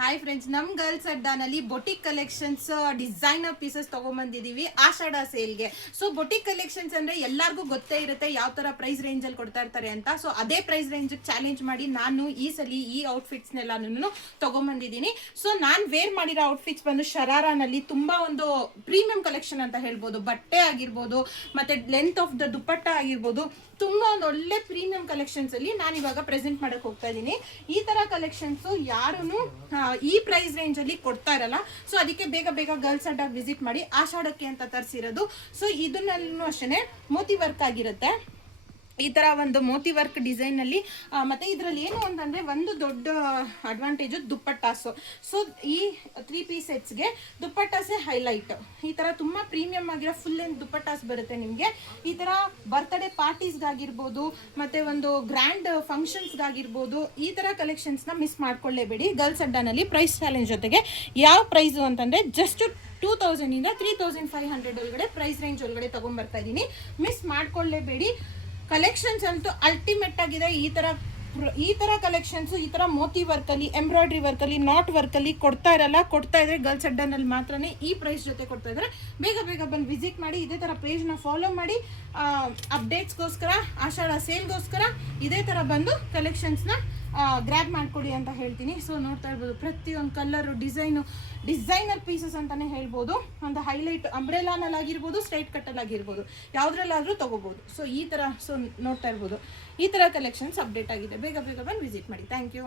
Hi friends, ನಮ್ girls ಅಡ್ಡಾನಲ್ಲಿ boutique collections designer pieces ತಗೊಂಡ್ಬಂದಿದೀವಿ ಆಷಾಢ ಸೇಲ್ಗೆ. ಸೊ ಬೊಟಿಕ್ ಕಲೆಕ್ಷನ್ಸ್ ಅಂದ್ರೆ ಎಲ್ಲಾರ್ಗೂ ಗೊತ್ತೇ ಇರುತ್ತೆ ಯಾವ ತರ ಪ್ರೈಸ್ ರೇಂಜ್ ಅಲ್ಲಿ ಕೊಡ್ತಾ ಇರ್ತಾರೆ ಅಂತ. ಸೊ ಅದೇ ಪ್ರೈಸ್ ರೇಂಜ್ ಚಾಲೆಂಜ್ ಮಾಡಿ ನಾನು ಈ ಸಲ ಈ ಔಟ್ಫಿಟ್ಸ್ ನೆಲ್ಲಾನು ತಗೊಂಡ್ಬಂದಿದ್ದೀನಿ. ಸೊ ನಾನ್ ವೇರ್ ಮಾಡಿರೋ ಔಟ್ಫಿಟ್ಸ್ ಬಂದು ಶರಾರಾನಲ್ಲಿ ತುಂಬಾ ಒಂದು ಪ್ರೀಮಿಯಂ ಕಲೆಕ್ಷನ್ ಅಂತ ಹೇಳ್ಬೋದು. ಬಟ್ಟೆ ಆಗಿರ್ಬೋದು, ಮತ್ತೆ ಲೆಂತ್ ಆಫ್ ದ ದುಪ್ಪಟ್ಟ ಆಗಿರ್ಬೋದು, ತುಂಬಾ ಒಂದು ಒಳ್ಳೆ ಪ್ರೀಮಿಯಂ ಕಲೆಕ್ಷನ್ಸ್ ಅಲ್ಲಿ ನಾನು ಇವಾಗ ಪ್ರೆಸೆಂಟ್ ಮಾಡಕ್ ಹೋಗ್ತಾ ಇದ್ದೀನಿ. ಈ ತರ ಕಲೆಕ್ಷನ್ಸ್ ಯಾರು ಈ ಪ್ರೈಸ್ ರೇಂಜ್ ಅಲ್ಲಿ ಕೊಡ್ತಾ ಇರಲ್ಲ. ಸೊ ಅದಕ್ಕೆ ಬೇಗ ಬೇಗ ಗರ್ಲ್ಸ್ ಅಡ್ಡ ವಿಸಿಟ್ ಮಾಡಿ. ಆಷಾಢಕ್ಕೆ ಅಂತ ತರಿಸಿರೋದು. ಸೊ ಇದನ್ನೂ ಅಷ್ಟೇ ಮೋತಿ ವರ್ಕ್ ಆಗಿರುತ್ತೆ. ಈ ತರ ಒಂದು ಮೋತಿ ವರ್ಕ್ ಡಿಸೈನ್ ಅಲ್ಲಿ ಮತ್ತೆ ಇದರಲ್ಲಿ ಏನು ಅಂತಂದ್ರೆ ಒಂದು ದೊಡ್ಡ ಅಡ್ವಾಂಟೇಜ್ ದುಪ್ಪಟ್ಟಾಸು. ಸೊ ಈ 3 ಪೀಸ್ ಸೆಟ್ಸ್ಗೆ ದುಪ್ಪಟ್ಟಾಸೆ ಹೈಲೈಟ್. ಈ ತರ ತುಂಬಾ ಪ್ರೀಮಿಯಂ ಆಗಿರೋ ಫುಲ್ ಲೆಂತ್ ದುಪ್ಪಟ್ಟಾಸ್ ಬರುತ್ತೆ ನಿಮ್ಗೆ. ಈ ತರ ಬರ್ತ್ಡೇ ಪಾರ್ಟೀಸ್ಗಾಗಿರ್ಬೋದು, ಮತ್ತೆ ಒಂದು ಗ್ರ್ಯಾಂಡ್ ಫಂಕ್ಷನ್ಸ್ಗಾಗಿರ್ಬೋದು, ಈ ತರ ಕಲೆಕ್ಷನ್ಸ್ ನ ಮಿಸ್ ಮಾಡ್ಕೊಳ್ಳೇಬೇಡಿ. ಗರ್ಲ್ಸ್ ಅಡ್ಡಾನಲ್ಲಿ ಪ್ರೈಸ್ ಚಾಲೆಂಜ್ ಜೊತೆಗೆ ಯಾವ ಪ್ರೈಸ್ ಅಂತಂದ್ರೆ ಜಸ್ಟ್ 2000 ಇಂದ 3500 ಒಳಗಡೆ ಪ್ರೈಸ್ ರೇಂಜ್ ಒಳಗಡೆ ತಗೊಂಡ್ಬರ್ತಾ ಇದ್ದೀನಿ. ಮಿಸ್ ಮಾಡ್ಕೊಳ್ಳೇಬೇಡಿ. ಕಲೆಕ್ಷನ್ಸ್ ಅಂತೂ ಅಲ್ಟಿಮೇಟ್ ಆಗಿದೆ. ಈ ತರ ಕಲೆಕ್ಷನ್ಸ್ ಈ ತರ ಮೋತಿ ವರ್ಕ್ ಅಲ್ಲಿ, ಎಂಬ್ರಾಯ್ಡ್ರಿ ವರ್ಕ್ ಅಲ್ಲಿ, ನಾಟ್ ವರ್ಕ್ ಅಲ್ಲಿ ಕೊಡ್ತಾ ಇರಲ್ಲ. ಕೊಡ್ತಾ ಇದ್ರೆ ಗರ್ಲ್ಸ್ ಅಡ್ಡಾನಲ್ಲಿ ಮಾತ್ರನೇ ಈ ಪ್ರೈಸ್ ಜೊತೆ ಕೊಡ್ತಾ ಇದ್ರೆ. ಬೇಗ ಬೇಗ ಬಂದು ವಿಸಿಟ್ ಮಾಡಿ. ಇದೇ ತರ ಪೇಜ್ ನ ಫಾಲೋ ಮಾಡಿ. ಅಪ್ಡೇಟ್ಸ್ಗೋಸ್ಕರ, ಆಷಾಢ ಸೇಲ್ಗೋಸ್ಕರ ಇದೇ ತರ ಬಂದು ಕಲೆಕ್ಷನ್ಸ್ ನ ಗ್ರ್ಯಾಬ್ ಮಾಡ್ಕೊಡಿ ಅಂತ ಹೇಳ್ತೀನಿ. ಸೊ ನೋಡ್ತಾ ಇರ್ಬೋದು, ಪ್ರತಿಯೊಂದು ಕಲರು ಡಿಸೈನರ್ ಪೀಸಸ್ ಅಂತಾನೆ ಹೇಳ್ಬೋದು. ಒಂದು ಹೈಲೈಟ್ ಅಂಬ್ರೆಲಾನಲ್ಲಿ ಆಗಿರ್ಬೋದು, ಸ್ಟ್ರೈಟ್ ಕಟ್ಟಲ್ಲಿ ಆಗಿರ್ಬೋದು, ಯಾವ್ದ್ರಲ್ಲಾದ್ರೂ ತಗೋಬಹುದು. ಸೊ ಈ ತರ ನೋಡ್ತಾ ಇರ್ಬೋದು, ಈ ತರ ಕಲೆಕ್ಷನ್ಸ್ ಅಪ್ಡೇಟ್ ಆಗಿದೆ. ಬೇಗ ಬೇಗ ಬಂದು ವಿಸಿಟ್ ಮಾಡಿ. Thank you.